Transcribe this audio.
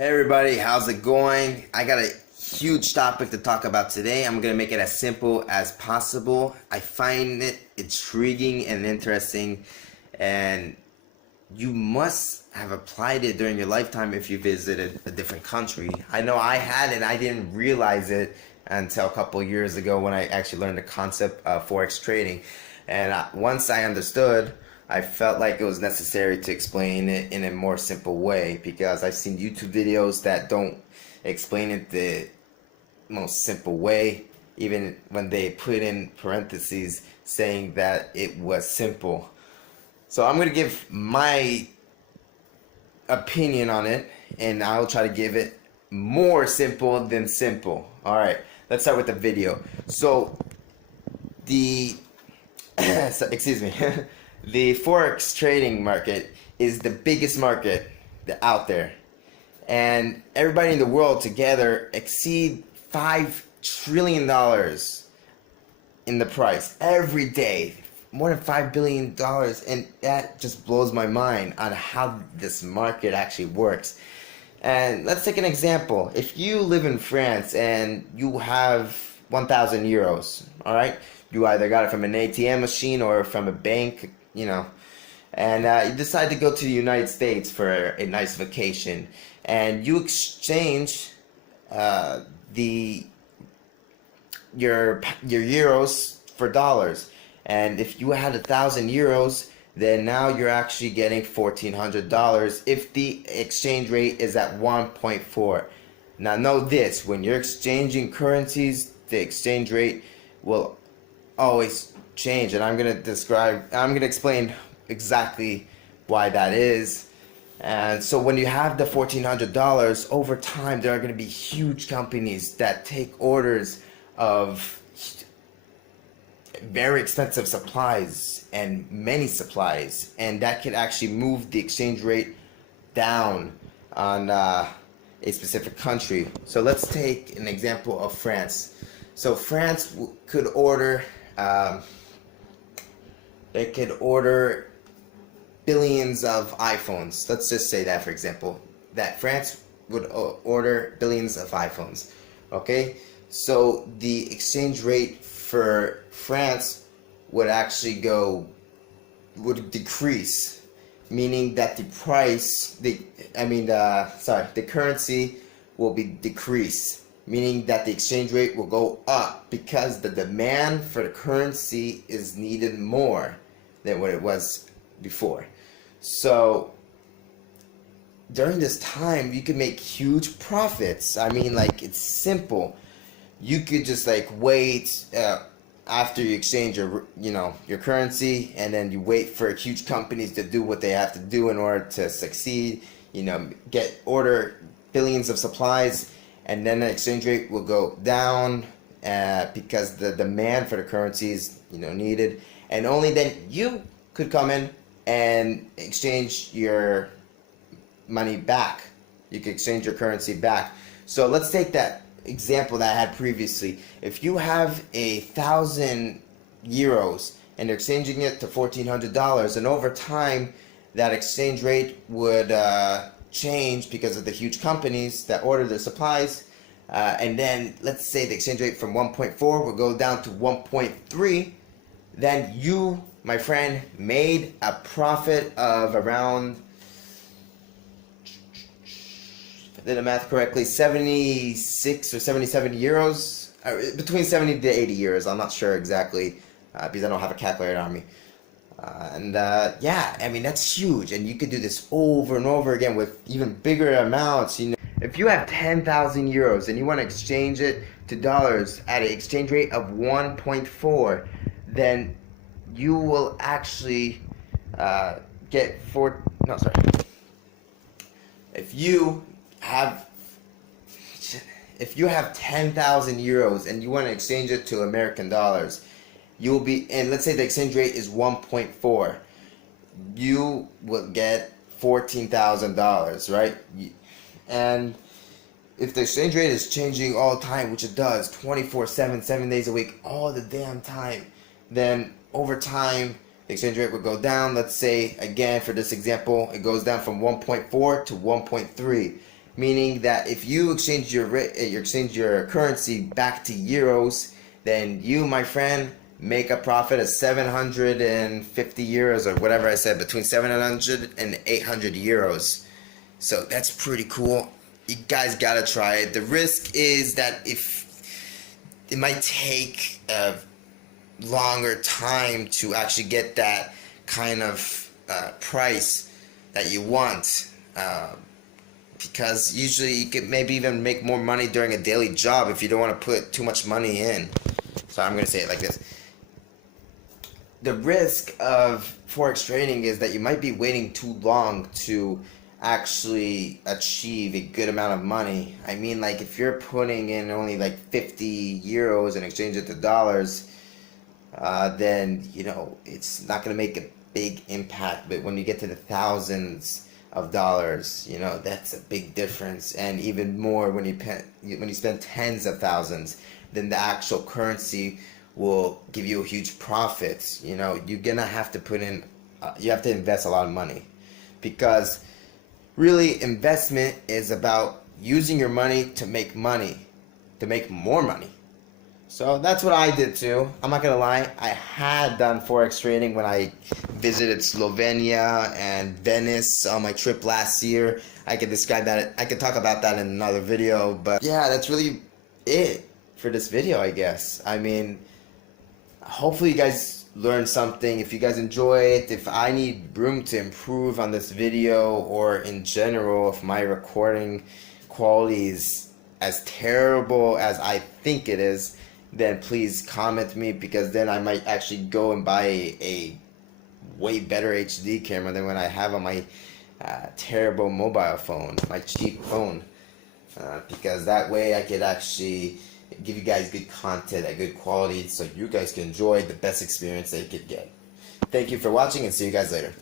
Hey everybody, how's it going? I got a huge topic to talk about today. I'm going to make it as simple as possible. I find it intriguing and interesting, and you must have applied it during your lifetime if you visited a different country. I know I had it, I didn't realize it until a couple years ago when I actually learned the concept of Forex trading. And once I understood, I felt like it was necessary to explain it in a more simple way, because I've seen YouTube videos that don't explain it the most simple way, even when they put in parentheses saying that it was simple. So I'm going to give my opinion on it, and I'll try to give it more simple than simple. Alright, let's start with the video. So the excuse me the Forex trading market is the biggest market out there, and everybody in the world together exceed $5 trillion in the price every day, more than $5 billion, and that just blows my mind on how this market actually works. And let's take an example. If you live in France and you have 1,000 euros, all right, you either got it from an ATM machine or from a bank, and you decide to go to the United States for a nice vacation, and you exchange your euros for dollars. And if you had 1,000 euros, then now you're actually getting $1,400 if the exchange rate is at 1.4. Now know this: when you're exchanging currencies, the exchange rate will always change, and I'm gonna explain exactly why that is. And so when you have the $1,400, over time there are going to be huge companies that take orders of very expensive supplies and many supplies, and that can actually move the exchange rate down on a specific country. So let's take an example of France. So France could order they could order billions of iPhones. Let's just say that, for example, that France would order billions of iPhones. Okay, so the exchange rate for France would actually decrease, meaning that the currency will be decreased, meaning that the exchange rate will go up because the demand for the currency is needed more than what it was before. So during this time you can make huge profits. I mean, like, it's simple. You could just wait after you exchange your currency, and then you wait for huge companies to do what they have to do in order to succeed, order billions of supplies, and then the exchange rate will go down because the demand for the currency is needed, and only then you could come in and exchange your money back. You could exchange your currency back. So let's take that example that I had previously. If you have 1,000 euros and you're exchanging it to $1,400, and over time that exchange rate would change because of the huge companies that order their supplies, and then let's say the exchange rate from 1.4 will go down to 1.3, then you, my friend, made a profit of around, if I did the math correctly, 76 or 77 euros, between 70 to 80 euros. I'm not sure exactly because I don't have a calculator on me. Yeah, I mean, that's huge, and you could do this over and over again with even bigger amounts. If you have 10,000 euros and you want to exchange it to dollars at an exchange rate of 1.4, then you will actually get if you have 10,000 euros and you want to exchange it to American dollars, you will be, and let's say the exchange rate is 1.4, you will get $14,000, right? And if the exchange rate is changing all the time, which it does, 24/7, 7 days a week, all the damn time, then over time the exchange rate would go down. Let's say, again, for this example, it goes down from 1.4 to 1.3. meaning that if you exchange your currency back to euros, then you, my friend, make a profit of 750 euros, or whatever I said, between 700 and 800 euros. So that's pretty cool. You guys gotta try it. The risk is that if it might take a longer time to actually get that kind of price that you want, because usually you could maybe even make more money during a daily job if you don't want to put too much money in. So I'm going to say it like this. The risk of Forex trading is that you might be waiting too long to actually achieve a good amount of money. I mean, like, if you're putting in only like 50 euros and exchange it to dollars, then, you know, it's not going to make a big impact. But when you get to the thousands of dollars, you know, that's a big difference. And even more when you spend tens of thousands, then the actual currency will give you a huge profit. You know, you're gonna have to put in, you have to invest a lot of money, because really investment is about using your money to make more money. So that's what I did too. I'm not gonna lie, I had done Forex trading when I visited Slovenia and Venice on my trip last year. I could describe that, I could talk about that in another video, but yeah, that's really it for this video, I guess. I mean, hopefully you guys learned something. If you guys enjoy it, if I need room to improve on this video, or in general, if my recording quality is as terrible as I think it is, then please comment me, because then I might actually go and buy a way better HD camera than what I have on my terrible mobile phone, my cheap phone, because that way I could actually give you guys good content at good quality, so you guys can enjoy the best experience that you could get. Thank you for watching, and see you guys later.